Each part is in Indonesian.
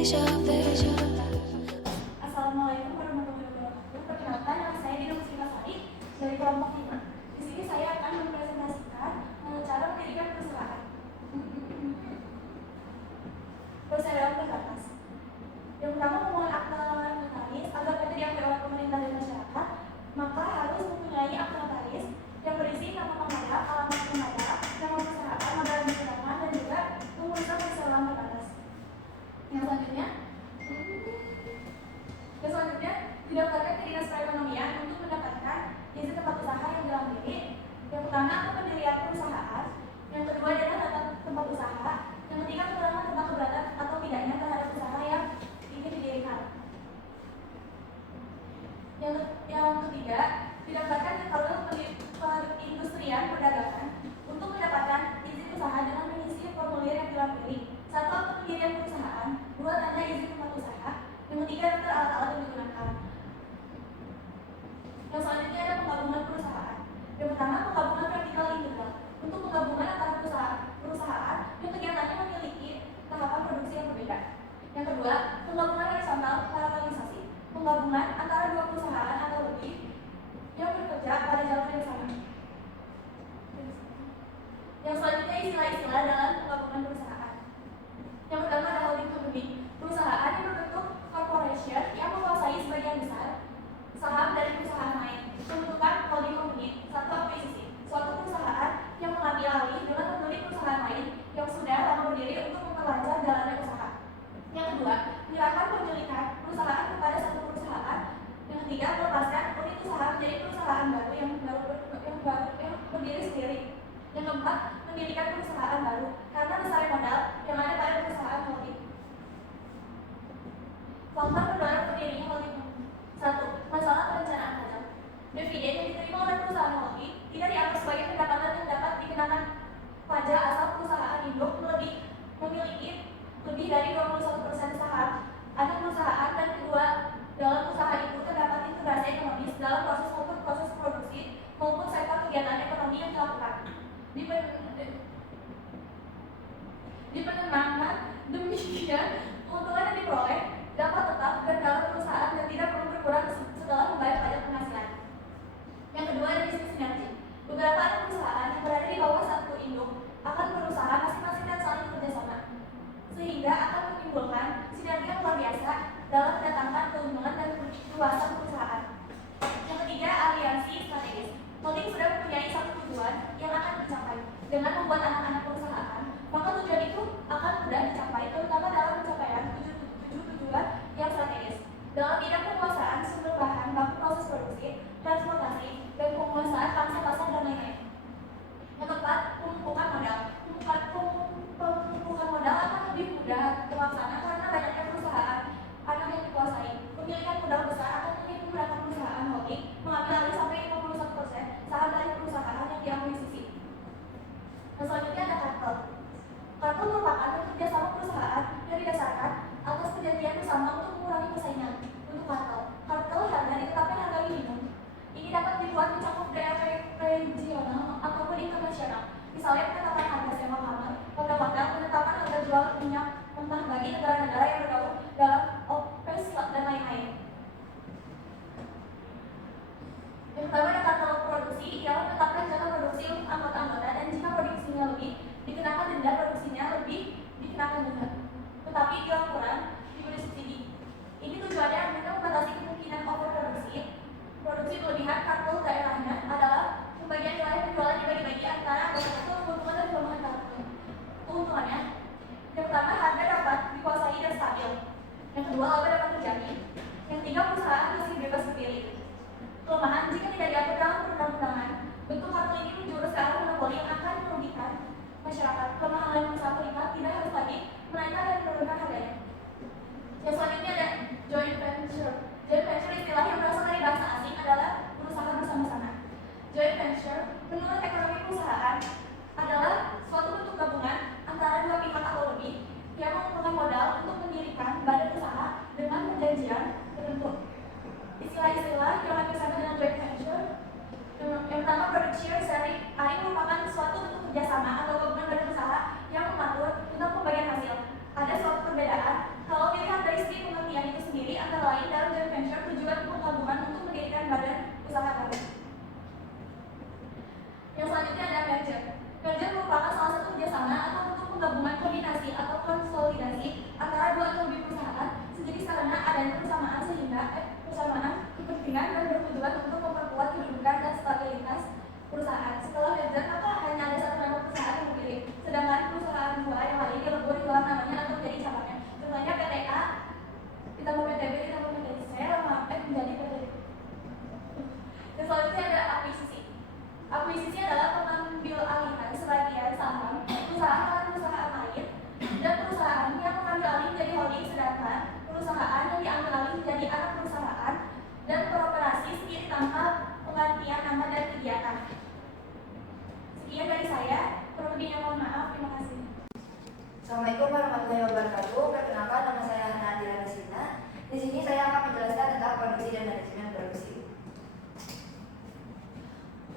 Assalamualaikum warahmatullahi wabarakatuh. Perkenalkan, nama saya Dina Muslimasari dari kelompok 5. Di sini saya akan mempresentasikan cara mendirikan perusahaan. Persyaratan terbatas. Yang pertama, memohon akta notaris agar dapat diakui oleh pemerintah dan masyarakat, maka harus mempunyai akta notaris yang berisi nama pengadap, alamat pengadap, nama perusahaan, modal digunakan, dan juga pengurusan persyaratan terbatas. Yang selanjutnya didaftarkan ke Dinas Perekonomian untuk mendapatkan izin tempat usaha yang dilampiri. Yang pertama, pendirian perusahaan. Yang kedua adalah data tempat usaha. Yang ketiga, keterangan tentang keberatan atau tidaknya terhadap usaha yang ingin didirikan. Yang ketiga, didaftarkan ke Kantor Perindustrian Perdagangan untuk mendapatkan izin usaha dengan mengisi formulir yang dilampiri. 1. Akte pendirian perusahaan. 2. Tanda izin tempat usaha. Yang ketiga, daftar alat-alat yang digunakan. Yang selanjutnya ada penggabungan perusahaan. Yang pertama, penggabungan vertikal integral. Untuk penggabungan antara perusahaan yang kegiatannya memiliki tahapan produksi yang berbeda. Yang kedua, penggabungan horizontal paralelisasi. Penggabungan antara dua perusahaan atau lebih yang bekerja pada jalur yang sama. Yang selanjutnya istilah-istilah dalam penggabungan perusahaan. Yang pertama adalah holding company. Perusahaan yang berbentuk corporation yang menguasai sebagian besar saham dari perusahaan lain. Pembentukan holding company. 1. Akuisisi. Suatu perusahaan yang mengambil alih dengan membeli perusahaan lain yang sudah lama berdiri untuk memperlancar jalannya usaha. Yang kedua, menyerahkan pemilikan perusahaan kepada satu perusahaan. Yang ketiga, melepaskan unit usaha menjadi perusahaan baru yang berdiri sendiri. Yang keempat, mendirikan perusahaan baru karena besar modal yang ada pada perusahaan holding. Faktor pendorong berdirinya holding. 1. Masalah perencanaan pajak. Dividen yang diterima oleh perusahaan holding tidak dianggap sebagai pendapatan yang dapat dikenakan pajak asal perusahaan induk memiliki lebih dari 21% saham anak perusahaan, dan kedua, dalam usaha itu terdapat integrasi ekonomis dalam proses produksi maupun sektor kegiatan ekonomi yang dilakukan. Di penenangan demikian, keuntungan yang diperoleh dapat tetap dan dalam perusahaan dan tidak perlu berkurang setelah membayar pajak penghasilan. Yang kedua ada bisnis sinergi. Beberapa anak perusahaan yang berada di bawah satu induk akan berusaha masing-masing dan saling bekerjasama, sehingga akan menimbulkan sinergi yang luar biasa dalam mendatangkan keuntungan dan keluasan perusahaan. Yang ketiga, aliansi strategis. Holding sudah mempunyai satu tujuan yang akan dicapai. Dengan membuat anak-anak perusahaan, maka tujuan itu akan mudah dicapai, terutama dalam pencapaian tujuan yang strategis. Dalam bidang penguasaan sumber bahan baku, proses produksi, transportasi, dan penguasaan pangsa pasar dan lain-lain. Yang keempat, pemumpukan modal. Pemumpukan modal akan lebih mudah terlaksana karena banyaknya perusahaan anak yang dikuasai. Pemilikan modal besar akan lebih memudahkan perusahaan holding mengambil alih sampai 51% saham dari perusahaan yang diakuisisi. Dan selanjutnya ada kartel. Kartel merupakan kerjasama perusahaan yang didasarkan atas perjanjian bersama untuk mengurangi persaingan. Untuk kartel harga ditetapkan harga minimum. Ini dapat dibuat mencakup daerah regional ataupun internasional. Misalnya penetapan harga sewa kamar, hotel, penetapan harga jual minyak mentah bagi negara-negara yang bergabung dalam OPEC dan lain-lain. Yang pertama ada kartel produksi, ialah menetapkan jatah produksi untuk anggota-anggota, dan jika produksinya lebih, dikenakan denda, produksinya lebih, dikenakan denda. Tetapi bila kurang, diberi subsidi. Ini tujuannya guna membatasi kemungkinan overproduksi. Produksi berlebihan. Kartel daerahnya adalah pembagian wilayah penjualan dibagi-bagi antara anggota kartel, keuntungan dan kelemahan kartel. Keuntungannya, yang pertama, harga dapat dikuasai dan stabil. Yang kedua, laba dapat terjamin. Yang ketiga, perusahaan masih bebas memilih. Kelemahan, jika tidak diatur dalam perundang-undangan, bentuk kartel ini menjurus ke arah monopoli yang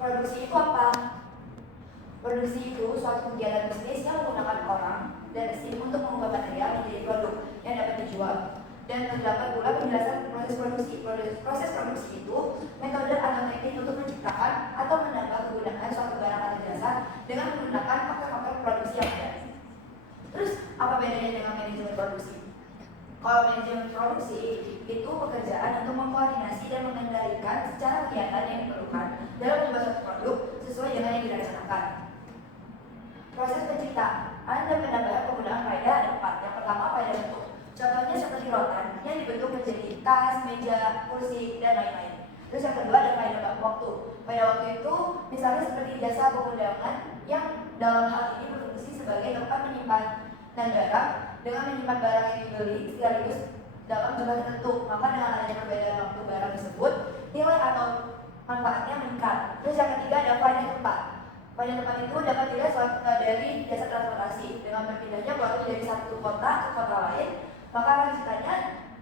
Produksi itu apa? Produksi itu suatu kegiatan bisnis yang menggunakan orang dan mesin untuk mengubah material menjadi produk yang dapat dijual. Dan terdapat pula penjelasan proses produksi. Proses produksi itu metode atau teknik untuk menciptakan atau menambah kegunaan suatu barang atau jasa dengan menggunakan faktor-faktor produksi yang ada. Terus apa bedanya dengan manajemen produksi? Kalau manajemen produksi itu pekerjaan untuk mengkoordinasi dan mengendalikan secara kegiatan yang diperlukan dalam membuat suatu produk sesuai dengan yang direncanakan. Proses penciptaan dan penambahan penggunaan faedah ada 4. Yang pertama, faedah bentuk. Contohnya seperti rotan yang dibentuk menjadi tas, meja, kursi, dan lain-lain. Terus yang kedua ada faedah waktu. Faedah waktu itu misalnya seperti jasa pengundangan yang dalam hal ini berfungsi sebagai tempat penyimpanan barang dengan menyimpan barang yang dibeli sekaligus dalam jumlah tertentu. Maka dengan adanya perbedaan waktu barang tersebut, nilai atau manfaatnya meningkat. Terus yang ketiga ada faedah tempat. Faedah tempat itu dapat dilihat dari jasa transportasi. Dengan berpindahnya produk dari satu kota ke kota lain, maka akan disebutnya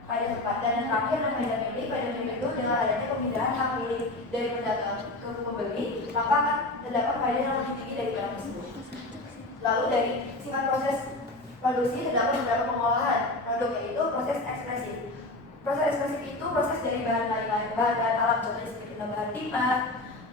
faedah tempat. Dan yang terakhir adalah faedah milik. Faedah milik itu dengan adanya pemindahan hak milik dari pedagang ke pembeli, maka akan terdapat faedah yang lebih tinggi dari barang tersebut. Lalu dari sifat proses produksi terdapat beberapa pengolahan produk, yaitu proses ekspresif. Proses ekspresif itu proses dari bahan alam, contohnya seperti bahan timah,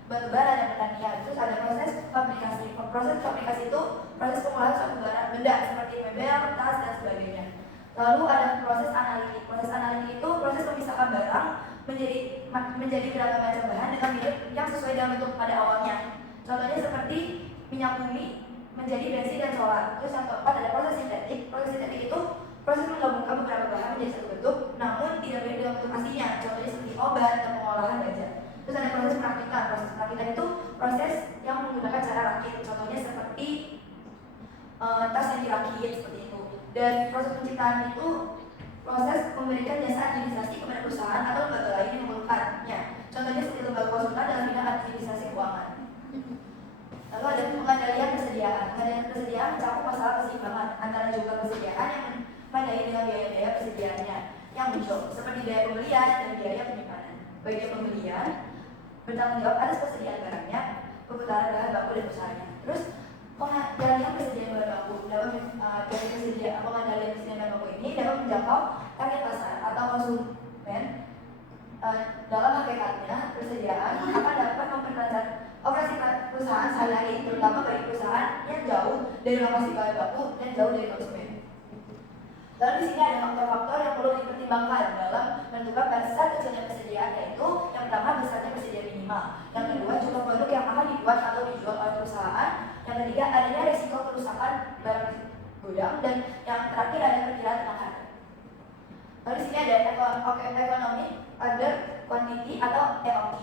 batu bara, dan pertanian. Terus ada proses fabrikasi. Proses fabrikasi itu proses pengolahan suatu barang benda seperti mebel, tas, dan sebagainya. Lalu ada proses analitik. Proses analitik itu proses memisahkan barang menjadi beragam macam bahan dengan mirip yang sesuai dengan bentuk pada awalnya. Contohnya seperti minyak bumi menjadi bensin dan solar. Terus yang keempat ada proses sintetik. Proses sintetik itu proses menggabungkan beberapa bahan menjadi satu bentuk, namun tidak mirip dengan bentuk aslinya. Contohnya seperti obat dan pengolahan baja. Terus ada proses perakitan. Proses perakitan itu proses yang menggunakan cara rakit. Contohnya seperti tas yang dirakit seperti itu. Dan proses penciptaan itu proses memberikan jasa administrasi kepada perusahaan atau lembaga lain yang memerlukannya. Contohnya seperti lembaga konsultan dalam bidang administrasi keuangan. Lalu ada pengendalian persediaan. Pengendalian persediaan mencakup masalah keseimbangan antara jumlah persediaan yang memadai dengan biaya-biaya persediaannya yang muncul, seperti biaya pembelian dan biaya penyimpanan. Bagi pembelian bertanggung jawab atas persediaan barangnya, perputaran bahan baku dan usahanya. Terus pengendalian persediaan bahan baku dari pengendalian persediaan bahan baku ini dapat menjangkau target pasar atau konsumen. Dalam hakikatnya persediaan akan dapat memperlancar operasi perusahaan sehari-hari, terutama bagi perusahaan yang jauh dari lokasi bahan baku dan jauh dari konsumen. Lalu di sini ada faktor-faktor yang perlu dipertimbangkan dalam menentukan besar kecilnya persediaan, yaitu yang pertama besarnya persediaan minimal, yang kedua jumlah produk yang akan dibuat atau dijual oleh perusahaan, yang ketiga adanya risiko kerusakan barang gudang, dan yang terakhir ada perkiraan tengah harga. Lalu di sini ada ekonomi order quantity atau EOQ.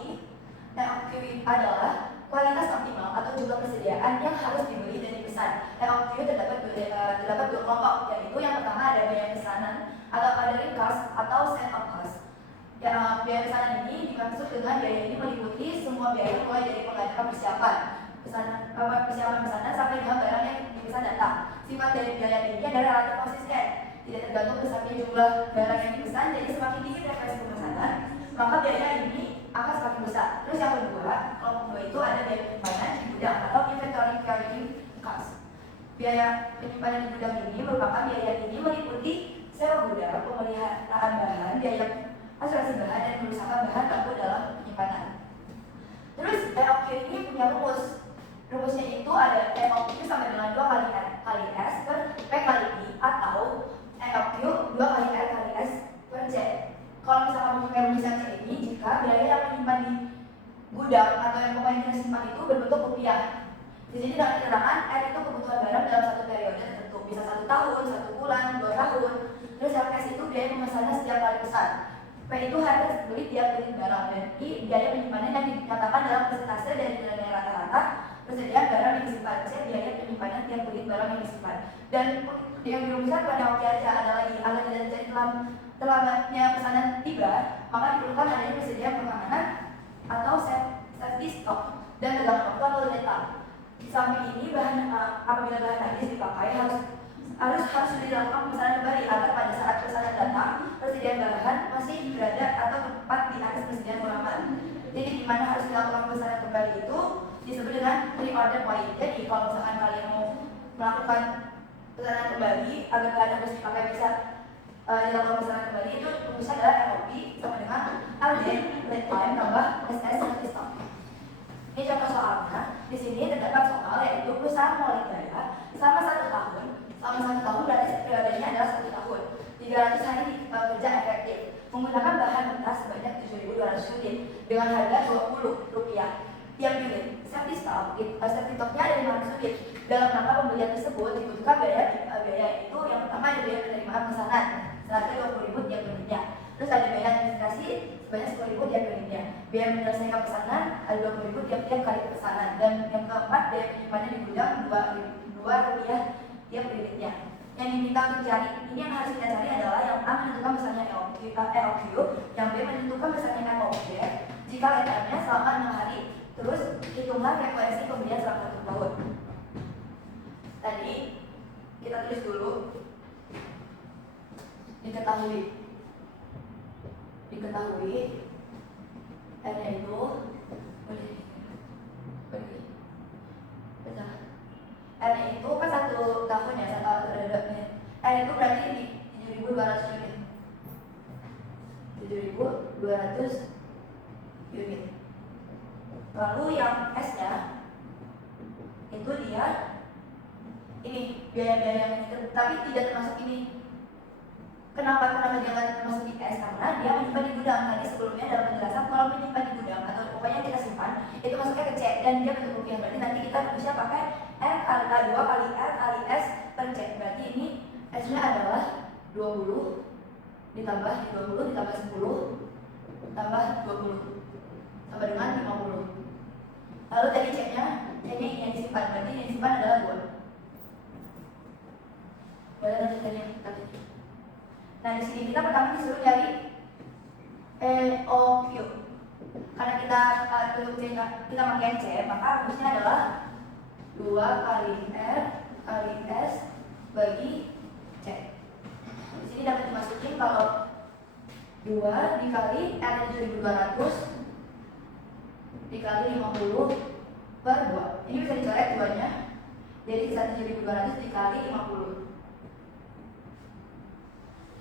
EOQ adalah kualitas optimal atau jumlah persediaan yang harus dibeli dan dipesan. EOQ terdapat dua kelompok, yaitu yang pertama ada biaya pesanan atau ordering cost atau set of cost. Biaya pesanan ini dimaksud dengan biaya ini meliputi semua biaya mulai dari pengadakan persiapan pesanan sampai dengan barang yang dipesan datang. Sifat dari biaya ini adalah relatif konsisten, tidak tergantung besarnya jumlah barang yang dipesan. Jadi semakin tinggi frekuensi pemesanan, maka biaya ini akan semakin besar. Terus yang kedua, kelompok kedua itu ada biaya penyimpanan di gudang atau inventory carrying cost. Biaya penyimpanan di gudang ini merupakan biaya ini meliputi sewa gudang, pemeliharaan bahan, biaya asuransi bahan, dan kerusakan bahan baku dalam penyimpanan. Terus EOQ ini punya rumus. Rumusnya itu ada EOQ sama dengan 2 kali S per P kali I, atau EOQ 2 kali R kali S per C. Kalau misalkan pakai rumus yang C ini, jika biaya yang menyimpan di gudang atau yang pokoknya kita simpan itu berbentuk rupiah. Di sini dengan keterangan R itu kebutuhan barang dalam satu periode tertentu, bisa 1 tahun, 1 bulan, 2 tahun. Terus yang S itu biaya pemesanan setiap kali pesan. P itu harga beli tiap unit barang, dan I biaya penyimpanan yang dikatakan dalam persentase dari nilai rata-rata persediaan barang yang disimpan. C biaya penyimpanan tiap unit barang yang disimpan. Dan yang dirumuskan pada waktu aja ada lagi alat dan jadi terlambatnya pesanan tiba, maka diperlukan adanya persediaan pengamanan atau safety stock dan tegangan waktu atau letal. Di samping ini apabila bahan habis dipakai harus dilakukan pemesanan kembali agar pada saat pesanan datang persediaan bahan masih berada atau tepat di atas persediaan pengamanan. Titik di mana harus dilakukan pemesanan kembali itu disebut dengan reorder point. Jadi kalau misalkan kalian mau melakukan pemesanan kembali agar kalian harus dipakai bisa dilakukan pemesanan kembali, itu rumusnya adalah ROP sama dengan LD lead time tambah SS service time. Ini contoh soalnya. Di sini terdapat soal yaitu perusahaan mulai daya selama 1 tahun. Selama 1 tahun berarti periodenya adalah 1 tahun. 300 hari kerja efektif menggunakan bahan mentah sebanyak 7.200 unit dengan harga Rp20 tiap unit. Service stoknya ada 500 unit. Dalam rangka pembelian tersebut dibutuhkan biaya itu yang pertama ada biaya penerimaan pesanan seharga Rp20.000 tiap unitnya. Terus ada biaya administrasi sebanyak Rp10.000 tiap unitnya. Biaya menyelesaikan pesanan ada Rp20.000 tiap kali pesanan. Dan yang keempat biaya penyimpanannya di gudang Rp2 tiap unitnya. Yang diminta untuk cari, ini yang harus kita cari adalah yang A menentukan misalnya LOQ, yang B menentukan misalnya LOQ jika letaknya selama 6 hari. Terus hitunglah frekuensi pembelian selama 1 tahun. Tadi kita tulis dulu diketahui R-nya itu R itu kan 1 tahun ya, 1 tahun terhadapnya. R itu berarti di 7.200 unit. 7.200 unit. Lalu yang S-nya itu dia ini biaya-biaya yang ini, tapi tidak termasuk ini. Kenapa dia nggak termasuk di S? Karena dia menyimpan di gudang. Tadi sebelumnya dalam penjelasan kalau menyimpan di gudang atau pokoknya kita simpan itu masuknya ke C dan dia bentuk rupiah. Berarti nanti kita bisa pakai R kali A2 kali R kali S per C. Berarti ini S-nya adalah 20 ditambah 20 ditambah 10 tambah 20 sama dengan 50. Lalu tadi C-nya ini yang disimpan. Berarti yang disimpan adalah 2. Boleh lanjutkan yang tadi. Nah, di sini kita pertama disuruh cari EOQ. Karena kita kita pakai C, maka rumusnya adalah 2 kali R kali S bagi C. Di sini dapat dimasukin kalau 2 dikali R 7.200 dikali 50 per 2. Ini bisa dicoret 2-nya. Jadi 1.200 dikali 50.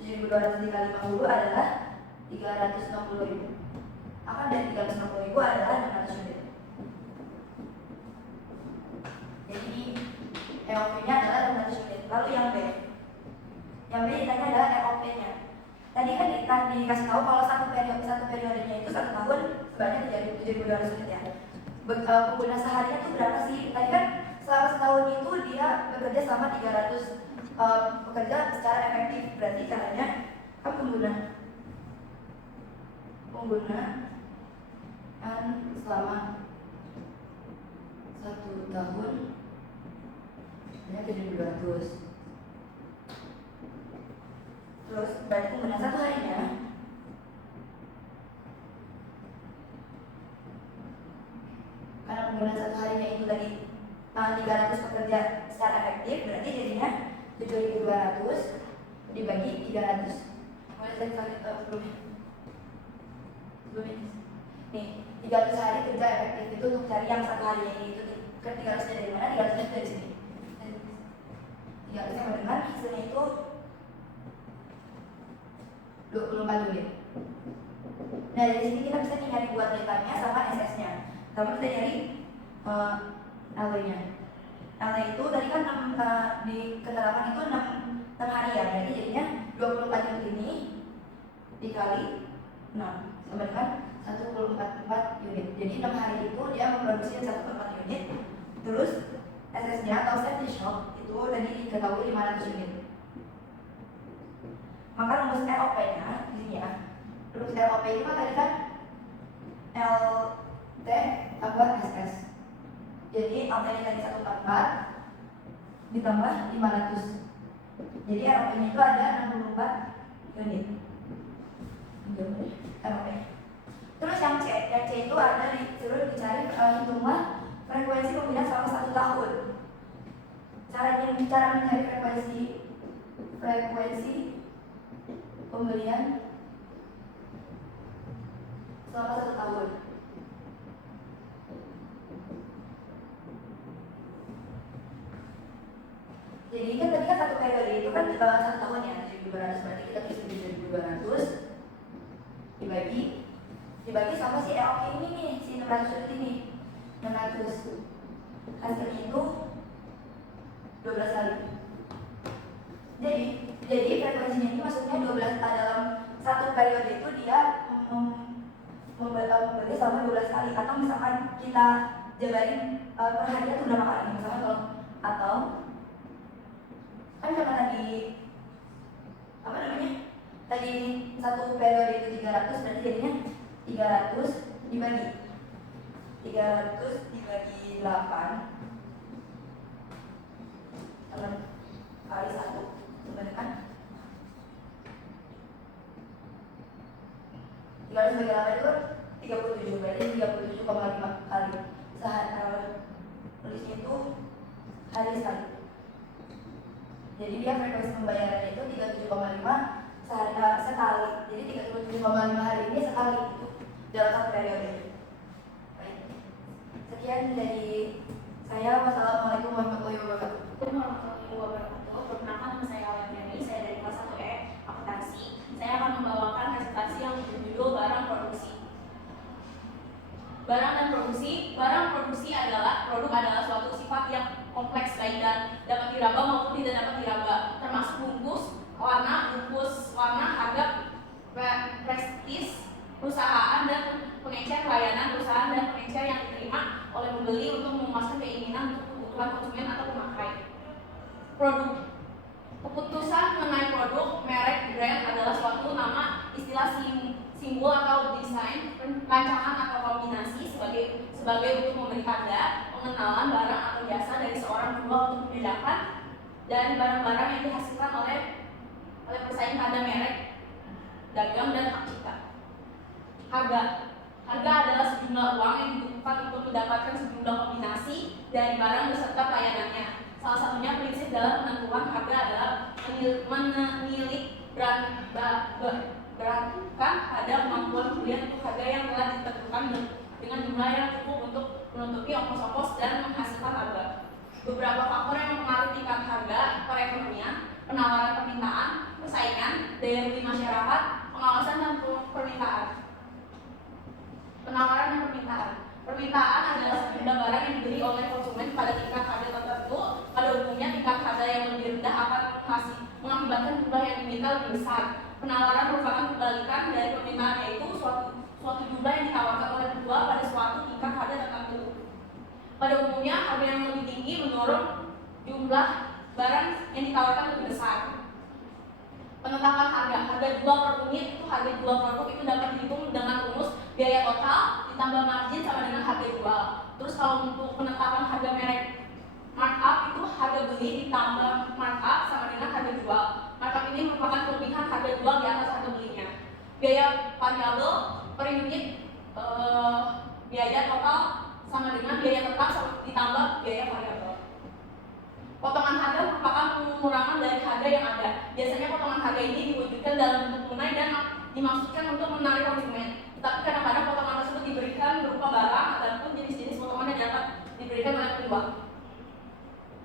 7.200 dikali 50 adalah 360.000. Akan dari 360.000 adalah 600 unit. Jadi EOP-nya adalah 600 unit. Lalu yang B ditanya adalah EOP-nya. Tadi kan dikasih tahu kalau satu periodenya itu 1 tahun sebanyak 7.200 unit ya. Pengguna seharinya itu berapa sih? Tadi kan selama setahun itu dia bekerja selama 300 bekerja secara efektif. Berarti caranya kan penggunaan selama 1 tahun hanya 7.200. Terus berarti penggunaan 1 harinya karena penggunaan 1 harinya itu tadi 300 pekerja secara efektif, berarti jadinya 7.200 dibagi 300. Boleh saya sebelumnya. Nih, 300 hari kerja efektif itu untuk cari yang 1 harinya ini itu kan 300 dari mana? 300 dari sini. 300 sama dengan hasilnya itu 24 unit. Nah, dari sini kita bisa nyari buat letaknya sama SS-nya. Sama kita nyari LW-nya. LW itu tadi kan di keterangan itu 6 hari ya. Berarti jadinya 24 unit ini dikali 6 sama dengan 144 unit. Jadi 6 hari itu dia memproduksi 144 unit. Terus SS-nya atau safety stock itu tadi diketahui 500 unit. Maka rumus ROP-nya di sini ya. Rumus ROP itu kan tadi kan LT tambah SS. Jadi LT tadi 144 ditambah 500. Jadi ROP-nya itu ada 64 unit. ROP. Terus yang C itu ada disuruh dicari hitunglah frekuensi pembelian selama 1 tahun. Cara mencari frekuensi pembelian selama 1 tahun. Jadi kan tadi kan satu periode itu kan 1 tahun ya, 7.200, berarti kita tulis 7.200 dibagi sama si EOK ini nih, si 600 unit ini, 600, hasilnya itu 12 kali. Jadi frekuensinya ini maksudnya 12 dalam satu periode itu dia membeli selama 12 kali, atau misalkan kita jabarin per hari itu berapa kali, misalkan kalau atau kan karena tadi satu periode itu 300, berarti jadinya 300 dibagi 8 kali 1, sebenarnya kan 300 bagi 8 itu 37, berarti 37,5 kali sehari. Tulisnya itu hari sekali. Jadi dia frekuensi pembayarannya itu 37,5 sekali. Jadi 37,5 hari ini sekali itu dalam satu periode. Baik. Sekian dari saya. Wassalamualaikum warahmatullahi wabarakatuh. Warahmatullahi wabarakatuh. Perkenalkan, nama saya Alfiani, saya dari kelas 1E akuntansi. Saya akan membawakan presentasi yang berjudul barang produksi. Barang dan produksi. Barang produksi adalah suatu sifat yang kompleks, baik dan dapat diraba maupun tidak dapat diraba, termasuk bungkus warna, harga, prestis perusahaan dan pengecer, pelayanan perusahaan dan pengecer yang diterima oleh pembeli untuk memuaskan keinginan untuk kebutuhan konsumen atau pemakai. Produk. Keputusan mengenai produk, merek, brand adalah suatu nama, istilah, simbol atau desain, rancangan atau kombinasi sebagai untuk memberi tanda pengenalan barang atau jasa dari seorang kedua untuk membedakan dari barang-barang yang dihasilkan oleh pesaing pada merek, dagang, dan hak cipta. Harga adalah sejumlah uang yang dibutuhkan untuk mendapatkan sejumlah kombinasi dari barang beserta pelayanannya. Salah satunya prinsip dalam penentuan harga adalah menilik beratkan pada kemampuan pembelian untuk harga yang telah ditentukan dengan jumlah yang cukup untuk menutupi ongkos-ongkos dan menghasilkan harga. Beberapa faktor yang mempengaruhi tingkat harga: perekonomian, penawaran permintaan, persaingan, daya beli masyarakat, pengawasan dan permintaan. Penawaran dan permintaan. Permintaan adalah sejumlah barang yang dibeli oleh konsumen pada tingkat harga tertentu. Pada umumnya tingkat harga yang lebih rendah akan mengakibatkan jumlah yang diminta lebih besar. Penawaran merupakan kebalikan dari permintaan, yaitu suatu jumlah yang ditawarkan oleh penjual pada suatu tingkat harga tertentu. Pada umumnya harga yang lebih tinggi mendorong jumlah barang yang ditawarkan lebih besar. Penetapan harga jual per unit itu, harga jual produk itu dapat dihitung dengan rumus biaya total ditambah margin sama dengan harga jual. Terus kalau untuk penetapan harga merek, markup itu harga beli ditambah markup sama dengan harga jual. Markup ini merupakan kelebihan harga jual di atas harga belinya. Biaya variabel per unit, biaya total sama dengan biaya tetap ditambah biaya variabel. Potongan harga merupakan pengurangan dari harga yang ada. Biasanya potongan harga ini diwujudkan dalam bentuk tunai dan dimaksudkan untuk menarik konsumen. Tetapi kadang-kadang potongan tersebut diberikan berupa barang ataupun jenis-jenis potongan yang dapat diberikan oleh penjual.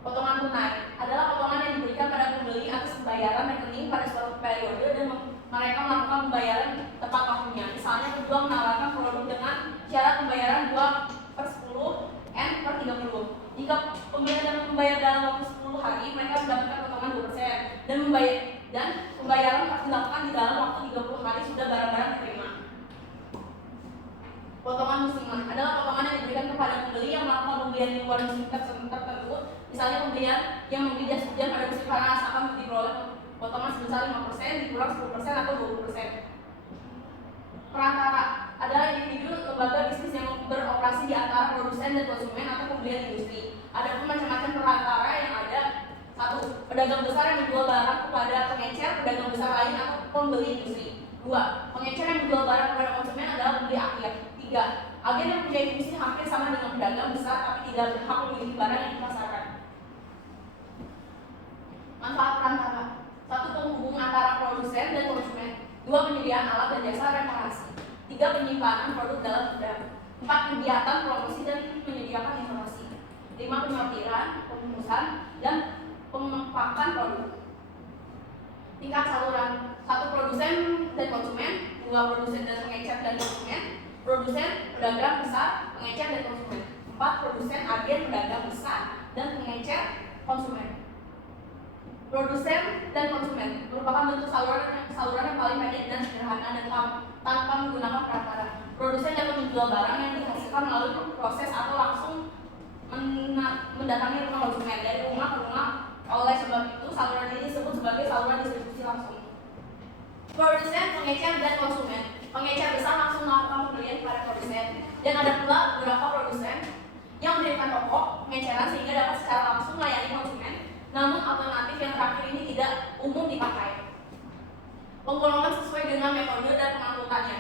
Potongan tunai adalah potongan yang diberikan pada pembeli atas pembayaran rekening pada suatu periode dan mereka melakukan pembayaran tepat waktunya. Misalnya penjual menawarkan produk dengan syarat pembayaran 2/10 N per 30. Jika pembeli dan membayar dalam waktu 10 hari, mereka mendapatkan potongan 2% dan pembayaran harus dilakukan di dalam waktu 30 hari sudah barang-barang diterima. Potongan musiman adalah potongan yang diberikan kepada pembeli yang melakukan pembelian di luar musim tertentu. Misalnya pembelian yang membeli jas hujan pada musim panas akan diperoleh potongan sebesar 5%, dikurang 10% atau 20%. Perantara adalah individu lembaga bisnis yang beroperasi di antara produsen dan konsumen atau pembelian industri. Ada pun macam-macam perantara yang ada. 1. Pedagang besar yang menjual barang kepada pengecer, pedagang besar lain atau pembeli industri. 2. Pengecer yang menjual barang kepada konsumen adalah pembeli akhir. 3. Agen yang mempunyai fungsi hampir sama dengan pedagang besar tapi tidak berhak memiliki barang yang dipasarkan. Manfaat perantara. 1. Penghubung antara produsen dan konsumen. 2. Penyediaan alat dan jasa reparasi. 3. Penyimpanan produk dalam gudang. 4. Kegiatan promosi dan menyediakan informasi. 5. Penyortiran, pembungkusan, dan tingkat saluran: 1 produsen dan konsumen, 2 produsen dan pengecer dan konsumen, produsen, pedagang besar, pengecer dan konsumen, 4 produsen, agen, pedagang besar dan pengecer, konsumen. Produsen dan konsumen merupakan bentuk saluran yang paling pendek dan sederhana dan tanpa menggunakan perantara. Produsen dapat menjual barang yang dihasilkan melalui proses atau langsung mendatangi rumah konsumen dari rumah ke rumah. Oleh sebab itu, saluran ini disebut sebagai saluran distribusi langsung. Produsen, pengecer, dan konsumen. Pengecer besar langsung melakukan pembelian kepada produsen, dan ada pula beberapa produsen yang mendirikan toko pengeceran sehingga dapat secara langsung melayani konsumen. Namun alternatif yang terakhir ini tidak umum dipakai. Penggolongan sesuai dengan metode dan pengangkutannya.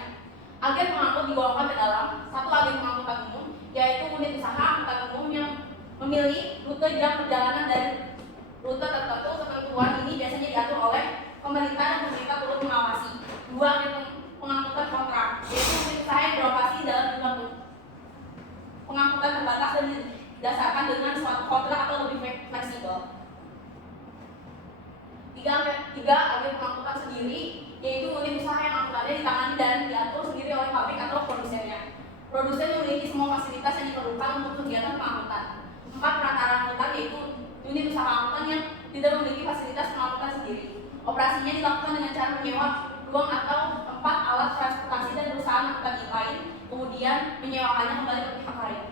Agen pengangkut digolongkan ke dalam 1 agen pengangkutan umum, yaitu unit usaha angkutan umum yang memilih rute jam perjalanan dari rute tertentu. Ketentuan ini biasanya diatur oleh pemerintah dan pemerintah turut mengawasi. 2 agen pengangkutan kontrak, yaitu unit usaha yang beroperasi dalam jumlah pengangkutan terbatas dan didasarkan dengan suatu kontrak atau lebih fleksibel. 3 agen pengangkutan sendiri, yaitu unit usaha yang angkutannya ditangani dan diatur sendiri oleh pabrik atau produsennya. Produsen memiliki semua fasilitas yang diperlukan untuk kegiatan pengangkutan. 4 perantara angkutan, yaitu unit usaha angkutan yang tidak memiliki fasilitas pengangkutan sendiri. Operasinya dilakukan dengan cara menyewa ruang atau tempat alat transportasi dan perusahaan angkutan lain, kemudian menyewakannya kembali ke pihak lain.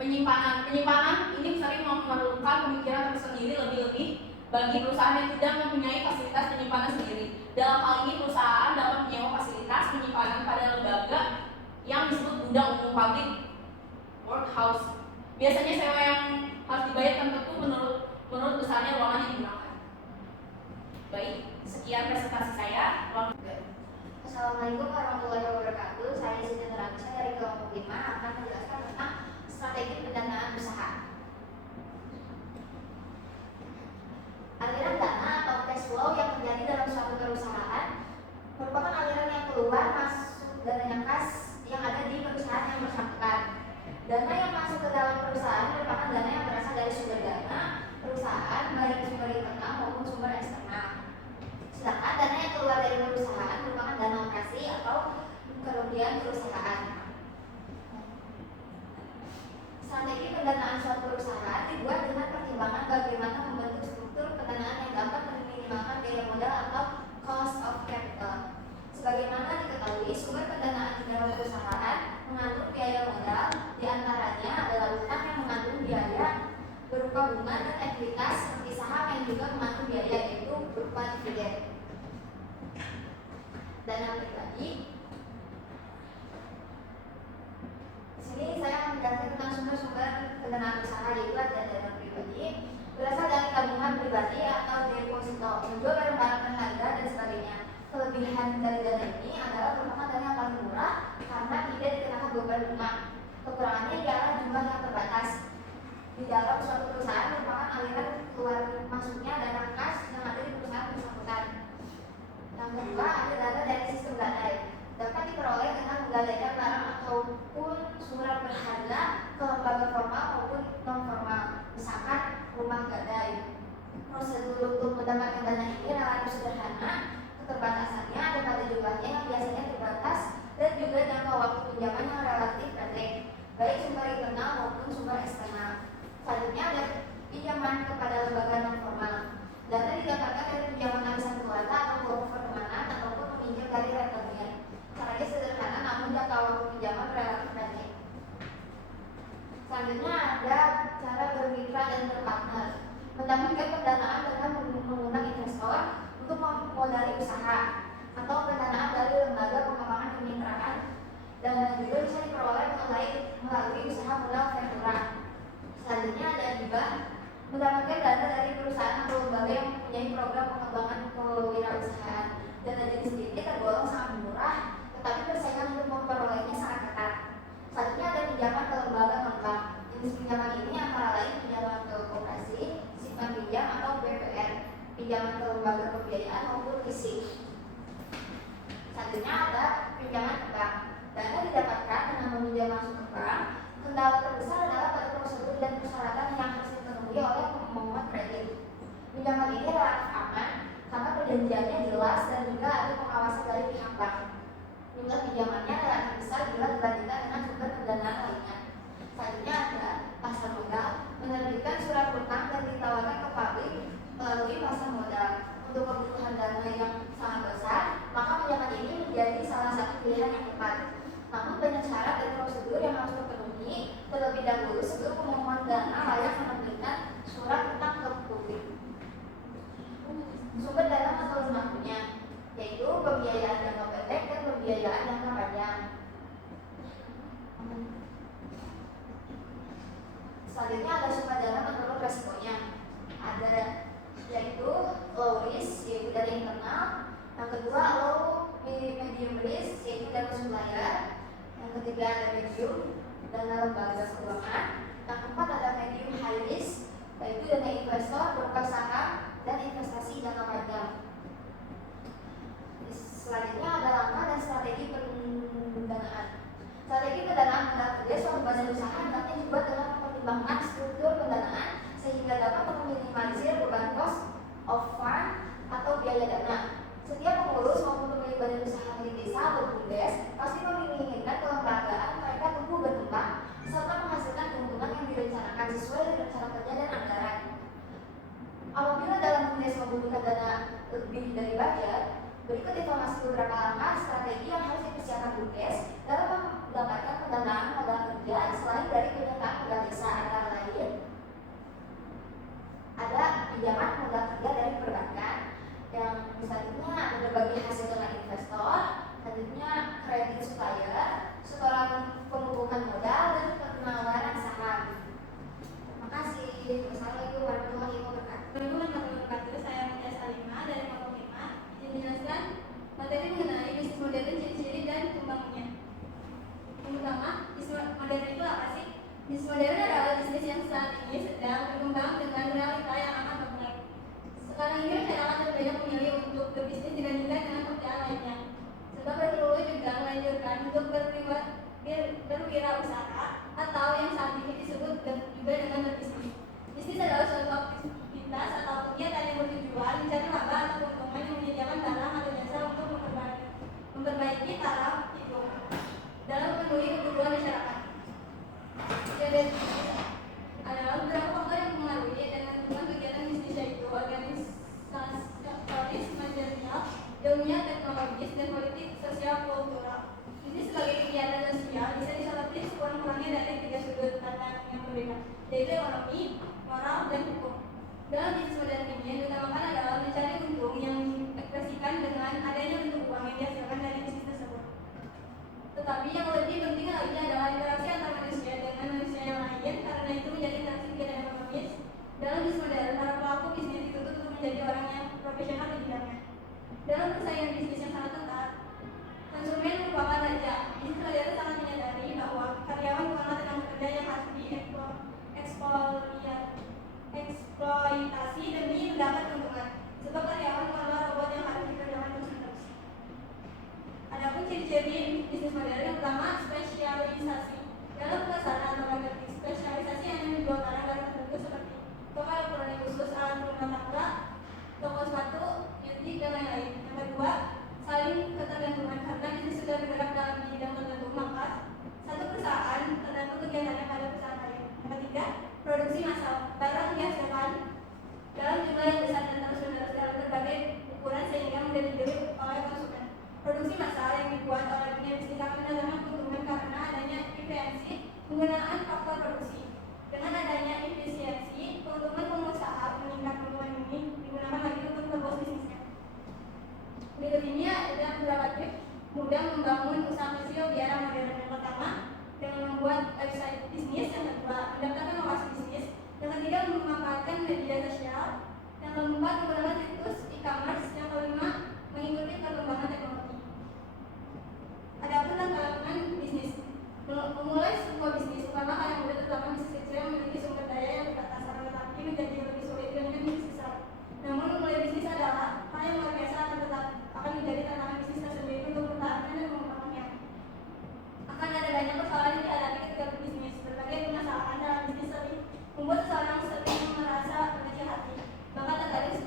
Penyimpanan ini sering memerlukan pemikiran tersendiri, lebih-lebih bagi perusahaan yang tidak mempunyai fasilitas penyimpanan sendiri. Dalam hal ini, perusahaan dapat menyewa fasilitas penyimpanan pada lembaga yang disebut gudang umum, public workhouse. Biasanya sewa yang harus dibayar tentu menurut besarnya ruangan yang digunakan. Baik, sekian presentasi saya. Assalamualaikum warahmatullahi wabarakatuh. Saya Siti Nurhanisa dari kelompok 5 akan menjelaskan tentang strategi pendanaan usaha. Aliran dana atau cash flow yang terjadi dalam suatu perusahaan merupakan aliran yang keluar masuk dana kas yang ada di perusahaan yang bersangkutan. Dana yang masuk ke dalam perusahaan merupakan dana yang berasal dari sumber dana perusahaan, baik sumber internal maupun sumber eksternal. Sedangkan dana yang keluar dari perusahaan merupakan dana operasi atau kerugian perusahaan. Strategi pendanaan suatu perusahaan dibuat dengan pertimbangan bagaimana membentuk struktur pendanaan yang dapat meminimalkan biaya modal atau cost of capital. Sebagaimana diketahui, sumber pendanaan di dalam perusahaan mengandung biaya modal, diantaranya adalah utang yang mengandung biaya berupa bunga dan ekuitas seperti saham yang juga mengandung biaya, yaitu berupa dividen. Dana pribadi. Sini saya menjelaskan tentang sumber-sumber pendanaan usaha, yaitu ada dana pribadi berasal dari tabungan pribadi atau deposito, menjual barang-barang berharga dan sebagainya. Kelebihan dari dana ini adalah merupakan dana yang paling murah karena tidak dikenakan beban bunga. Kekurangannya ialah jumlah yang terbatas. Di dalam suatu perusahaan merupakan aliran keluar masuknya dana kas yang ada di perusahaan bersangkutan. Yang kedua, ada dana dari sistem gadai. Dapat diperoleh dengan menggadaikan barang ataupun surat berharga ke lembaga formal maupun non formal, misalkan rumah gadai. Prosedur untuk mendapatkan dana ini relatif sederhana. Keterbatasannya ada pada jumlahnya yang biasanya terbatas dan juga jangka waktu pinjaman yang relatif pendek, baik sumber internal maupun sumber eksternal. Selanjutnya ada pinjaman kepada lembaga non formal. Dana didapatkan dari pinjaman arisan keluarga atau kelompok pertemanan ataupun meminjam dari rekening. Caranya sederhana namun jangka waktu pinjaman relatif pendek. Selanjutnya ada cara bermitra dan berpartner. Mendapatkan pendanaan dengan mengundang investor untuk memodali usaha atau pendanaan dari lembaga pengembangan kemitraan, dan juga bisa diperoleh melalui usaha modal ventura. Selanjutnya ada hibah. Mendapatkan dana dari perusahaan atau lembaga yang mempunyai program pengembangan kewirausahaan. Dana jenis ini tergolong sangat murah, tetapi persaingan untuk memperolehnya sangat ketat. Selanjutnya ada pinjaman ke lembaga non-bank. Jenis pinjaman ini antara lain pinjaman ke koperasi, simpan pinjam atau BPR, pinjaman ke lembaga pembiayaan maupun leasing. Selanjutnya ada pinjaman ke bank. Dana didapatkan dengan meminjam masuk ke bank. Kendala terbesar adalah pada prosedur dan persyaratan yang harus dipenuhi oleh pemohon kredit. Pinjaman ini relatif aman karena pasar modal. Untuk kebutuhan dana yang sangat besar, maka pinjaman ini menjadi salah satu pilihan yang tepat. Namun banyak syarat dan prosedur yang harus terpenuhi terlebih dahulu sebelum pemohon dana layak menerbitkan surat utang ke publik. Sumber dana atau lunaknya, yaitu pembiayaan jangka pendek dan pembiayaan jangka panjang. Selanjutnya ada sumber dana menurut resikonya. Ada yaitu low risk, yaitu dari internal. Yang kedua low medium risk, yaitu dari supplier. Yang ketiga ada medium, dana lembaga keuangan. Yang keempat ada medium high risk, yaitu dana investor, broker saham, dan investasi jangka panjang. Selanjutnya ada langkah dan strategi pendanaan. Strategi pendanaan modal kerja suatu badan usaha hendaknya dibuat dengan mempertimbangkan struktur pendanaan sehingga dapat meminimalisir beban cost of fund atau biaya dana. Setiap pengurus maupun pemilik badan usaha milik desa atau BUMDes pasti menginginkan kelembagaan mereka tumbuh berkembang serta menghasilkan keuntungan yang direncanakan sesuai dengan rencana kerja dan anggaran. Apabila dalam BUMDes membutuhkan dana lebih dari budget, berikut informasi beberapa langkah strategi yang harus dipersiapkan BUMDes dalam mendapatkan pendanaan modal kerja selain dari penyertaan modal desa, antara lain ada pinjaman modal kerja dari perbankan, yang selanjutnya ada berbagi hasil dengan investor, selanjutnya kredit supplier, setoran pengukuhan modal, dan penawaran saham. Terima kasih. Wassalamualaikum warahmatullahi wabarakatuh. Assalamualaikum warahmatullahi wabarakatuh. Saya Mutia Salimah dari Kelompok 5. Izin menjelaskan materi mengenai bisnis modern, ciri-ciri dan kembangnya. Yang pertama, bisnis modern itu apa sih? Bisnis modern adalah bisnis yang saat ini sedang berkembang dengan realita yang akan berkembang. Sekarang ini masyarakat lebih banyak memilih untuk berbisnis dibandingkan dengan pekerjaan lainnya. Serta perlu juga melanjutkan untuk berwirausaha atau yang saat ini disebut juga dengan berbisnis. Bisnis adalah suatu aktivitas atau kegiatan yang bertujuan mencari laba atau keuntungan yang menyediakan barang atau jasa untuk memperbaiki taraf hidup dalam memenuhi kebutuhan masyarakat. Jadi adalah beberapa faktor yang mempengaruhi dan menentukan kegiatan bisnis, yaitu organisatoris, material, ilmiah, teknologis, dan politik, sosial, kultural. Bisnis sebagai kegiatan sosial bisa disoroti sekurang-kurangnya dari 3 sudut pandang yang berbeda, yaitu ekonomi, moral, dan hukum. Dalam bisnis modern ini yang diutamakan adalah mencari untung yang diekspresikan dengan adanya bentuk uang yang dihasilkan dari bisnis tersebut. Tetapi yang lebih penting lagi adalah interaksi antar manusia dengan manusia yang lain, karena itu menjadi interaksi kegiatan ekonomis. Dalam bisnis modern, para pelaku bisnis dituntut untuk menjadi orang yang profesional di bidangnya. Dalam persaingan bisnis yang sangat ketat, konsumen merupakan raja. Bisnis modern sangat menyadari bahwa karyawan bukanlah tenaga kerja yang harus eksploitasi demi mendapat keuntungan, sebab karyawan bukanlah robot yang harus dikerjakan terus-menerus. Adapun ciri-ciri bisnis modern yang pertama, spesialisasi. Dalam pemasaran atau marketing, spesialisasi hanya menjual barang-barang tertentu seperti toko elektronik khusus, alat rumah tangga, toko sepatu, beauty, dan lain-lain. Yang kedua, saling ketergantungan. Karena bisnis sudah bergerak dalam bidang tertentu, maka satu perusahaan tergantung kegiatannya pada perusahaan lain. Yang ketiga, produksi massal. Barang dihasilkan dalam jumlah yang besar dan terus-menerus dalam berbagai ukuran sehingga mudah dibeli oleh konsumen. Produksi massal yang dibuat oleh dunia bisnis akan mendatangkan keuntungan karena adanya efisiensi penggunaan faktor produksi. Dengan adanya efisiensi, keuntungan pengusaha meningkat. Keuntungan ini digunakan lagi untuk memperluas bisnisnya. Berikut ini ada beberapa tips mudah membangun usaha kecil di era modern. Yang pertama, dengan membuat website bisnis. Yang kedua, mendaftarkan lokasi bisnis. Yang ketiga, memanfaatkan media sosial. Yang keempat, menggunakan situs e-commerce. Yang kelima, mengikuti perkembangan teknologi. Adapun tantangan bisnis, memulai sebuah bisnis bukanlah hal yang mudah, terutama bisnis kecil yang memiliki sumber daya yang terbatas, tetapi menjadi lebih sulit dibandingkan bisnis besar. Namun memulai bisnis adalah hal yang luar biasa, akan menjadi tantangan bisnis tersendiri untuk mempertahankan dan mengembangkannya. Akan ada banyak persoalan yang dihadapi ketika berbisnis. Berbagai permasalahan dalam bisnis sering membuat seseorang sering merasa berkecil hati, bahkan terkadang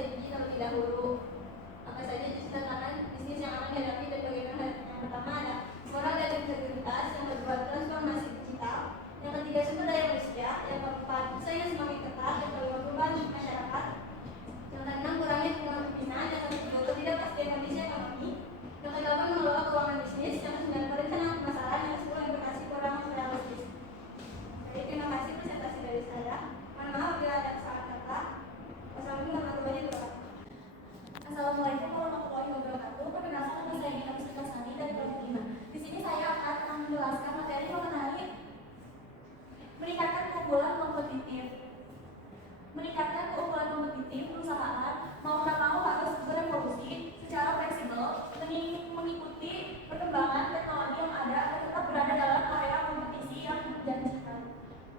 diuji terlebih dahulu. Apa saja jenis tantangan bisnis yang akan dihadapi dan bagaimana? Yang pertama ada moral dan integritas, yang kedua transformasi digital, yang ketiga sumber daya manusia, yang keempat persaingan semakin ketat, yang kelima perubahan masyarakat, yang keenam kurangnya dukungan pembinaan, yang ketujuh ketidakpastian kondisi ekonomi, yang kedelapan mengelola keuangan bisnis, yang kesembilan perencanaan pemasaran, yang kesepuluh implementasi kurang modal bisnis. Jadi terima kasih presentasi dari saya. Mohon maaf bila ada kesalahan kata. Wassalamualaikum warahmatullahi wabarakatuh. Assalamualaikum warahmatullahi wabarakatuh. Perkenalkan nama saya Gita Pustasani dari kelompok 5. Di sini saya akan menjelaskan materi mengenai meningkatkan keunggulan kompetitif. Meningkatkan keunggulan kompetitif perusahaan mau tak mau harus berevolusi secara fleksibel mengikuti perkembangan teknologi yang ada agar tetap berada dalam area kompetisi yang menjanjikan.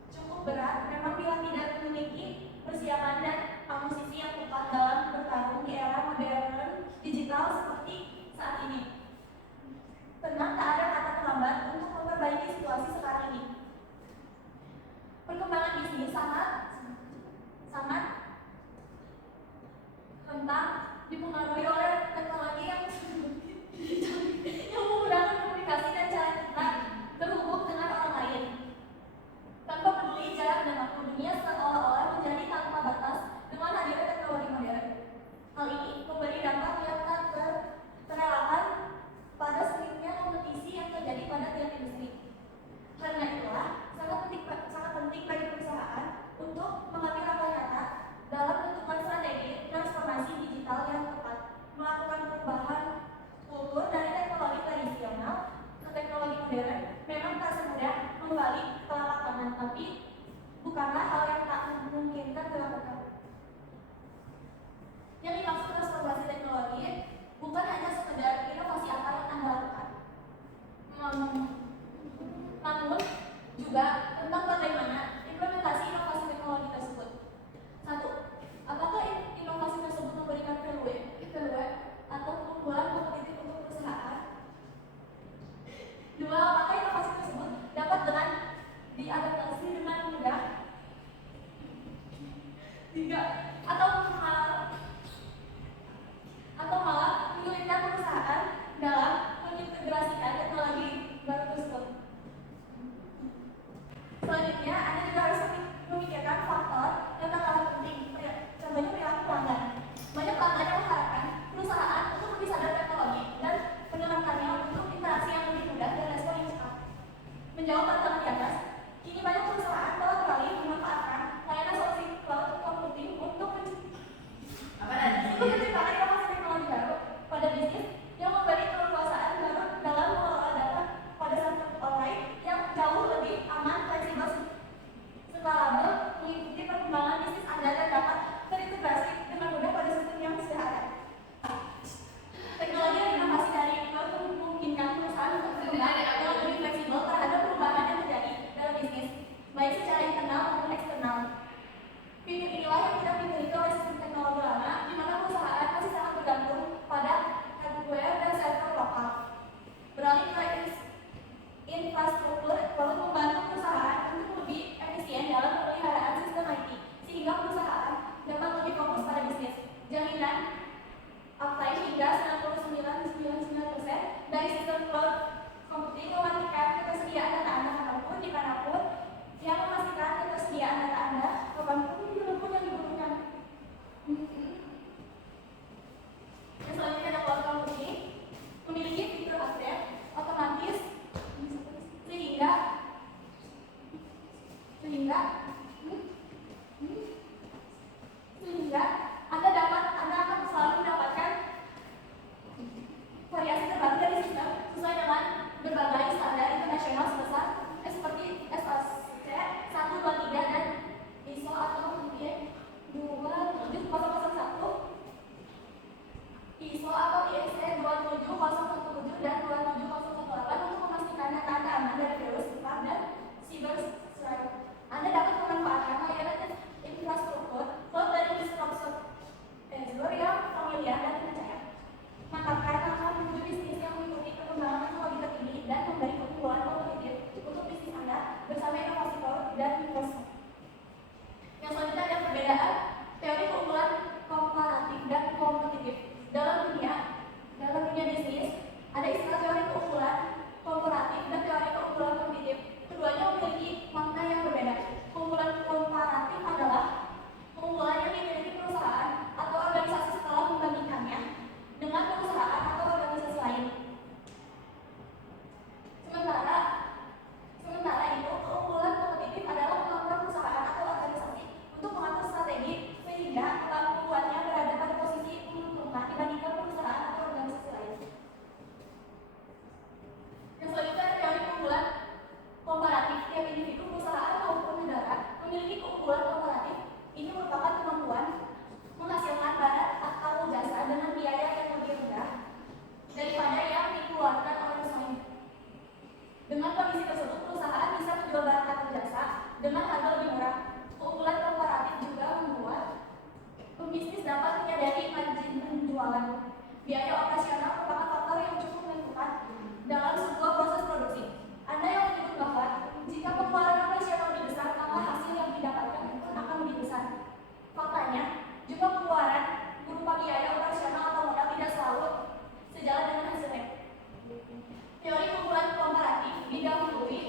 Cukup berat memang bila tidak memiliki persiapan dan posisi yang tepat dalam bertarung di era modern digital seperti saat ini. Tenang, tak ada kata terlambat untuk memperbaiki situasi sekarang ini. Perkembangan bisnis sangat rentan dipengaruhi oleh teknologi yang memudahkan komunikasi dan cara kita terhubung dengan orang lain. Tanpa peduli jarak dan waktu, dunia seolah-olah menjadi tanpa batas dengan hadirnya teknologi modern. Hal ini memberi dampak yang tak terelakkan pada sempitnya kompetisi yang terjadi pada tiap industri. Karena itulah sangat penting bagi perusahaan untuk mengambil langkah nyata dalam menentukan strategi transformasi digital yang tepat penjualan. Biaya operasional merupakan faktor yang cukup menentukan dalam sebuah proses produksi. Anda yang menyebut bahwa jika pengeluaran operasional lebih besar, maka hasil yang didapatkan pun akan lebih besar. Faktanya, jumlah pengeluaran berupa biaya operasional atau modal tidak selalu sejalan dengan hasilnya. Teori keunggulan komparatif didahului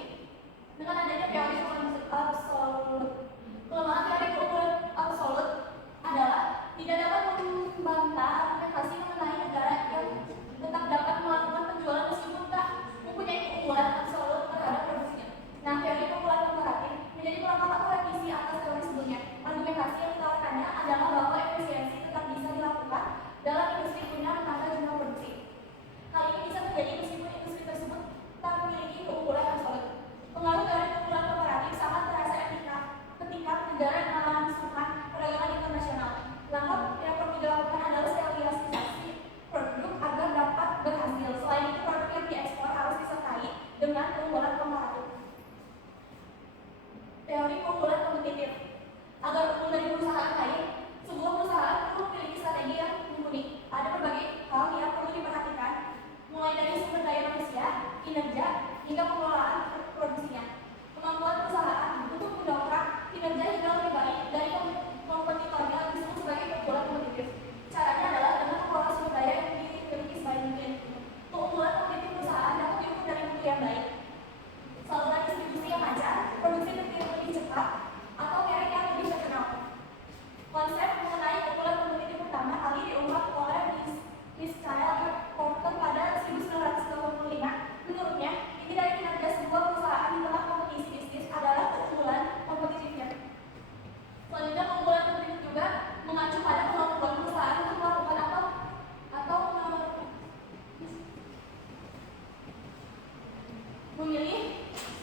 dengan adanya teori keunggulan absolut. Kelemahan teori keunggulan absolut adalah tidak dapat membantah argumentasi mengenai negara yang tetap dapat melakukan penjualan meskipun tak mempunyai keunggulan absolut terhadap produksinya. Nah, teori keunggulan komparatif menjadi pelengkap revisi atas teori sebelumnya. Argumentasi yang ditawarkannya adalah bahwa efisiensi tetap bisa dilakukan dalam industri guna menambah jumlah produksi. Hal ini bisa terjadi meskipun industri tersebut tak memiliki keunggulan absolut. Pengaruh teori keunggulan komparatif sangat terasa ketika negara melangsungkan perdagangan internasional. Langkah yang perlu dilakukan adalah sterilisasi produk agar dapat berhasil. Selain itu, produk yang diekspor harus disertai dengan keunggulan komparatif. Teori keunggulan kompetitif. Agar unggul dari perusahaan lain, sebuah perusahaan perlu memiliki strategi yang mumpuni. Ada berbagai hal yang perlu diperhatikan, mulai dari sumber daya manusia, kinerja, hingga pengelolaan produksinya. Kemampuan perusahaan untuk mendongkrak kinerja hingga lebih baik dari kompetitornya disebut sebagai keunggulan kompetitif. Caranya adalah dengan mengelola sumber daya yang dimiliki sebaik mungkin. Keunggulan kompetitif perusahaan dapat diukur dari mutu yang baik, saluran distribusi yang lancar, produksi lebih cepat, atau merek yang lebih terkenal. Konsep mengenai keunggulan kompetitif pertama kali diungkap oleh Michael Porter pada 1985. Menurutnya, inti dari kinerja sebuah perusahaan di tengah kompetisi bisnis adalah keunggulan kompetitifnya. Selanjutnya, keunggulan kompetitif juga mengacu pada kemampuan perusahaan untuk melakukan atau memilih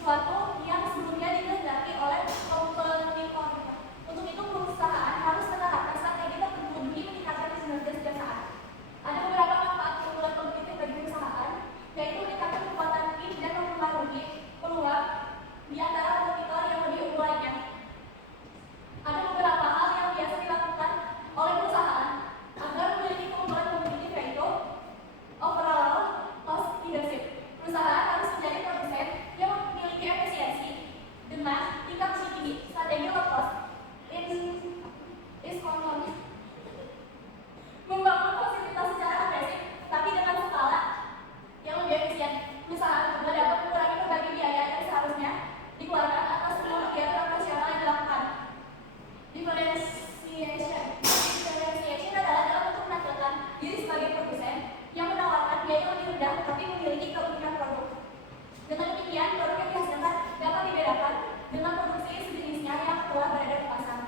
suatu yang sebelumnya dikehendaki oleh kompetitornya. Untuk itu, perusahaan harus menerapkan strategi tertentu demi meningkatkan kinerja setiap saat. Ada beberapa manfaat keunggulan kompetitif bagi perusahaan, yaitu meningkatkan kekuatan tim dan mempengaruhi peluang di antara kompetitor yang lebih unggul lainnya. Ada beberapa hal yang biasa dilakukan oleh perusahaan agar memiliki keunggulan kompetitif, yaitu overall cost leadership. Perusahaan harus menjadi produsen yang memiliki efisiensi dengan tingkat tinggi. Strategi low cost is common. Membangun fasilitas secara agresif, tapi dengan skala yang lebih efisien. Perusahaan juga dapat mengurangi berbagai biaya yang seharusnya dikeluarkan atas seluruh kegiatan operasional yang dilakukan. Differentiation adalah dalam bentuk menampilkan diri sebagai produsen yang menawarkan biaya lebih rendah tapi memiliki keunikan produk. Dengan demikian, produk yang dihasilkan dapat dibedakan dengan produksi sejenisnya yang telah berada di pasar.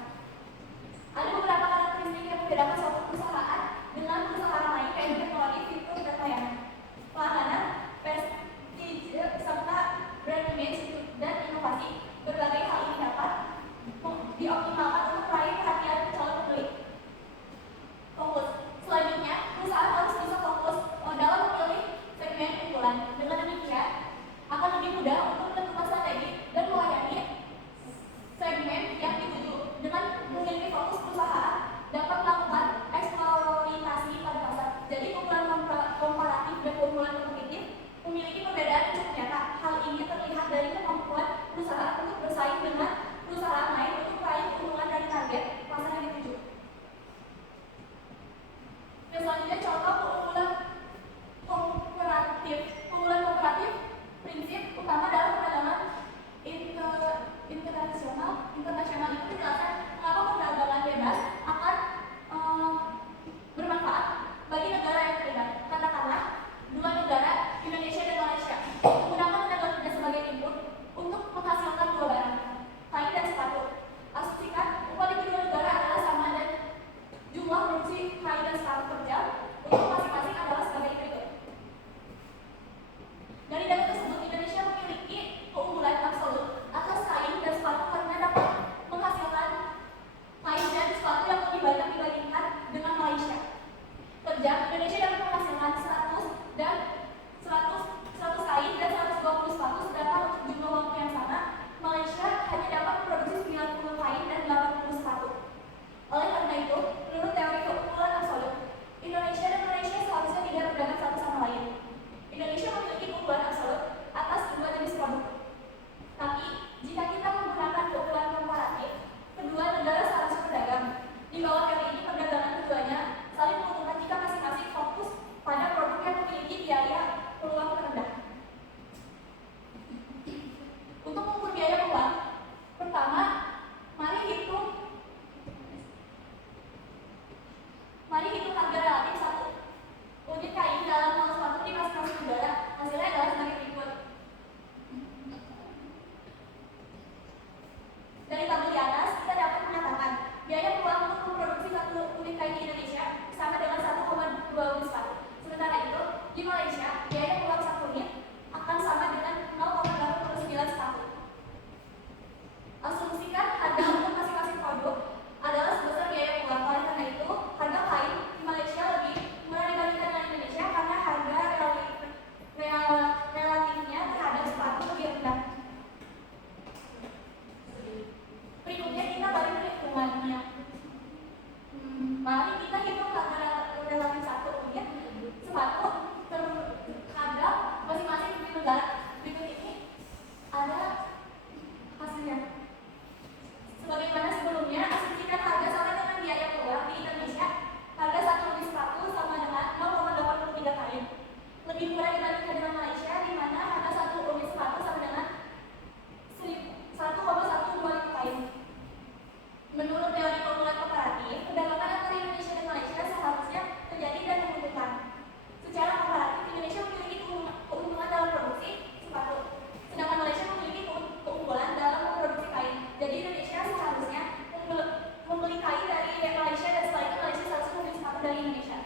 Ada beberapa karakteristik yang membedakan suatu perusahaan dengan perusahaan lain, yaitu teknologi, fitur, dan layanan, pelangganan, prestige, serta brand image dan inovasi. Berbagai hal ini dapat dioptimalkan untuk meraih perhatian calon pembeli. Fokus. Selanjutnya, perusahaan harus bisa fokus dalam memilih segmen unggulan. Dengan demikian, akan lebih mudah untuk menentukan strategi dan melayani segmen yang dituju. Dengan memiliki fokus, perusahaan dapat melakukan eksploitasi pada pasar. Jadi, keunggulan komparatif dan keunggulan kompetitif memiliki perbedaan yang cukup nyata. Hal ini terlihat dari kemampuan perusahaan untuk bersaing dengan perusahaan lain untuk meraih keuntungan dari target pasar yang dituju. Dan selanjutnya, contoh keunggulan komparatif. Keunggulan komparatif prinsip utama dalam perdagangan internasional itu menjelaskan mengapa perdagangan bebas akan bermanfaat bagi negara yang terlibat. Katakanlah dua negara, Indonesia dan Malaysia, menggunakan tenaga kerja sebagai input untuk menghasilkan dua barang, kain dan sepatu. Asumsikan upah di kedua negara adalah sama dan jumlah produksi kain dan sepatu per jam untuk masing-masing adalah sebagai berikut. Dari data tersebut, Indonesia memiliki keunggulan absolut atas kain dan sepatu karena dapat menghasilkan kain dan sepatu yang lebih banyak dibandingkan dengan Malaysia. Per jam, Indonesia dapat menghasilkan 100 kain dan 120 sepatu, sedangkan untuk jumlah waktu yang sama, Malaysia hanya dapat memproduksi 90 kain dan 80 sepatu. Oleh karena itu, menurut teori keunggulan absolut, Indonesia Indonesia.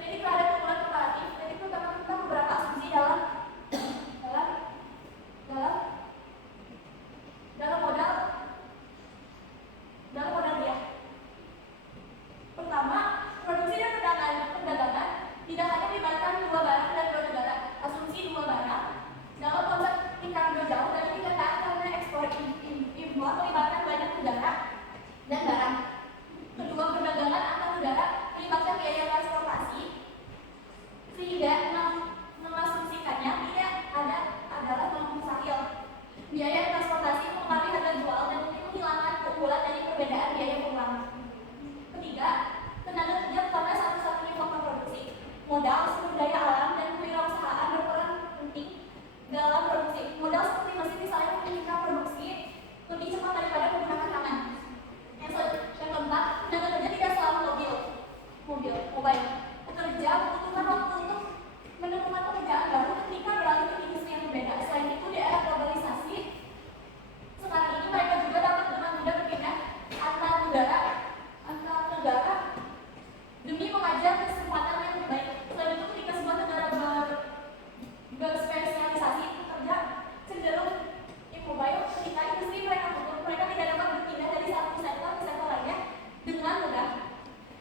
Kritik terhadap kumpulan komparatif, kritik itu tentang beberapa asumsi dalam modal dia. Pertama, produksi dan perdagangan tidak hanya melibatkan dua barang dan dua negara. Asumsi dua barang dalam konsep tingkat jauh dari dikatakan karena ekspor impor melibatkan banyak negara dan barang. Kedua, perdagangan antar negara melibatkan biaya transportasi, sehingga mengasumsikannya tidak adalah mustahil. Biaya transportasi mempengaruhi harga jual dan mungkin menghilangkan keunggulan dari perbedaan biaya pengurangan. Ketiga, tenaga kerja karena satu-satunya faktor produksi. Modal, sumber daya alam, dan kewirausahaan berperan penting dalam produksi. Modal seperti mesin misalnya memungkinkan produksi lebih cepat daripada menggunakan tangan. Yang keempat, tenaga kerja tidak selalu mobile. Pekerja membutuhkan waktu untuk menemukan pekerjaan baru ketika beralih ke industri yang berbeda. Selain itu, di era globalisasi sekarang ini mereka juga dapat dengan mudah berpindah antar negara demi mengajar kesempatan yang lebih baik. Selain itu, ketika sebuah negara berspesialisasi, pekerja cenderung immobile. Ketika industri mereka tutup, mereka tidak dapat berpindah dari satu sektor ke sektor lainnya dengan mudah.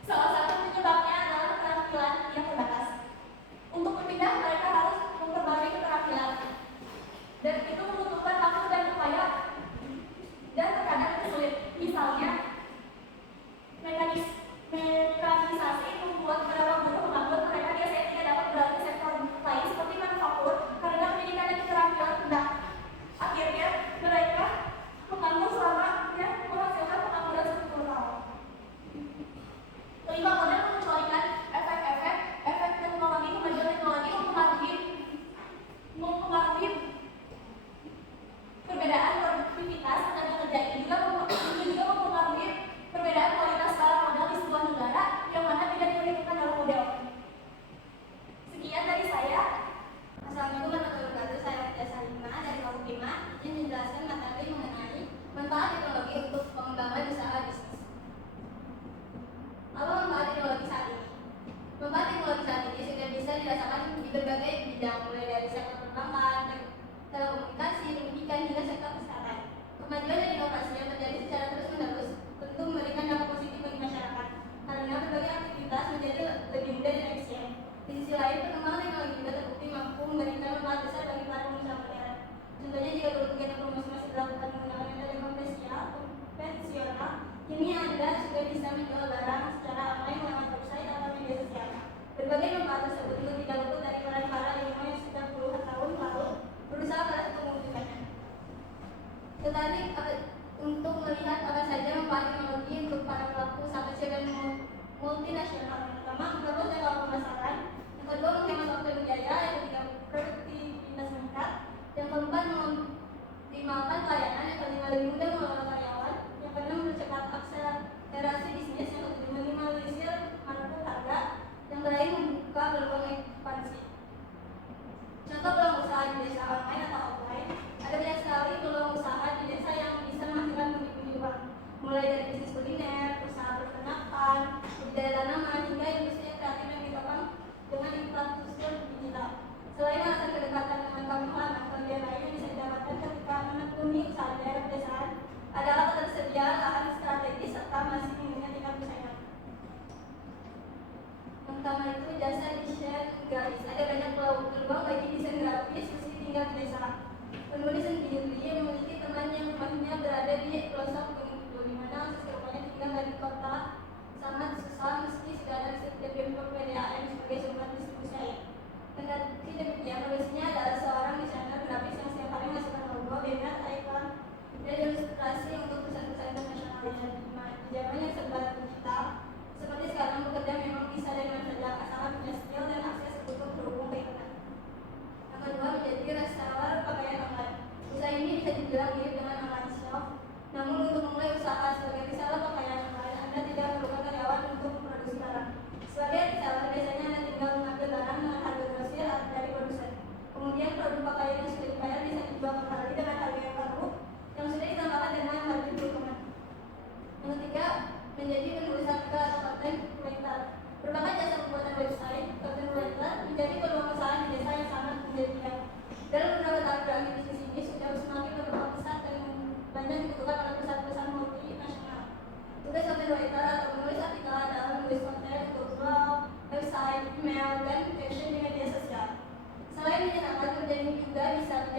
Salah satu penyebabnya adalah keterampilan yang terbatas. Untuk berpindah, mereka harus memperbarui keterampilan, dan itu membutuhkan waktu dan upaya, dan terkadang itu sulit. Misalnya, mekanisasi membuat beberapa buruh menganggur. Mereka biasanya tidak dapat beralih ke sektor lain seperti manufaktur karena pendidikan dan keterampilan rendah. Akhirnya, mereka menganggur selama menghasilkan pengangguran 10 tahun. Kelima, model mengecualikan efek teknologi. Kemajuan teknologi mempengaruhi perbedaan produktivitas tenaga kerja. Ini juga mempengaruhi perbedaan kualitas barang modal di sebuah negara yang mana tidak diperhitungkan dalam model. Sekian dari saya. Assalamualaikum warahmatullahi wabarakatuh. Saya Desa Lima dari kelompok 5 yang menjelaskan materi mengenai manfaat teknologi untuk pengembangan usaha bisnis. Apa manfaat teknologi saat ini? Manfaat teknologi saat ini sudah bisa dirasakan di berbagai bidang, mulai dari sektor perbankan, telekomunikasi, pendidikan, hingga sektor kesehatan. Kemajuan dan inovasi yang terjadi secara terus-menerus tentu memberikan dampak positif bagi masyarakat, karena berbagai aktivitas menjadi lebih mudah dan efisien. Di sisi lain, perkembangan teknologi juga terbukti mampu memberikan manfaat besar bagi para pengusaha modern. Contohnya, jika dulu kegiatan promosi masih dilakukan menggunakan metode konvensional, kini Anda sudah bisa menjual barang secara online lewat website atau media sosial. Berbagai manfaat tersebut juga tidak luput dari peran para ilmuwan yang sudah puluhan tahun lalu berusaha keras untuk mewujudkannya. Tertarik untuk melihat apa saja manfaat teknologi untuk para pelaku usaha kecil dan multinasional. Yang pertama, memperluas jangkauan pemasaran. Yang kedua, menghemat waktu dan biaya. Yang ketiga, produktivitas meningkat. Yang keempat, mengoptimalkan pelayanan. Yang kelima, lebih mudah mengelola karyawan. Yang keenam, mempercepat akselerasi bisnis. Yang ketujuh, minimalisir markup harga. Yang terakhir, membuka peluang ekspansi. Contoh peluang usaha di desa online atau offline. Ada banyak sekali peluang usaha di desa yang bisa menghasilkan pundi-pundi uang, mulai dari bisnis kuliner, usaha peternakan, budidaya tanaman, hingga industri kreatif yang ditopang dengan infrastruktur digital. Selain alasan kedekatan dengan kampung halaman, kelebihan lain yang bisa didapatkan ketika menekuni usaha di daerah pedesaan adalah ketersediaan lahan strategis serta masih minimnya tingkat persaingan. Yang pertama itu jasa desain grafis. Ada banyak peluang bagi desain grafis meski tinggal di desa. Penulis sendiri memiliki teman yang rumahnya berada di pelosok Gunung Kidul, di mana akses ke rumahnya tinggal dari kota sangat susah meski sudah ada listrik dan BMP PDAM sebagai sumber distribusi air. Kendati demikian, penulisnya adalah seorang desainer grafis yang setiap hari menghasilkan logo, banner, ikon, dan ilustrasi untuk perusahaan-perusahaan internasional lainnya. Di zaman yang serba digital seperti sekarang, bekerja memang bisa dari mana saja asalkan punya skill dan akses untuk berhubung ke internet. Yang kedua, menjadi reseller pakaian online. Usaha ini bisa dibilang mirip dengan online shop, namun untuk email, dan caption di media sosial. Selain menyenangkan, kerja ini juga bisa menjadi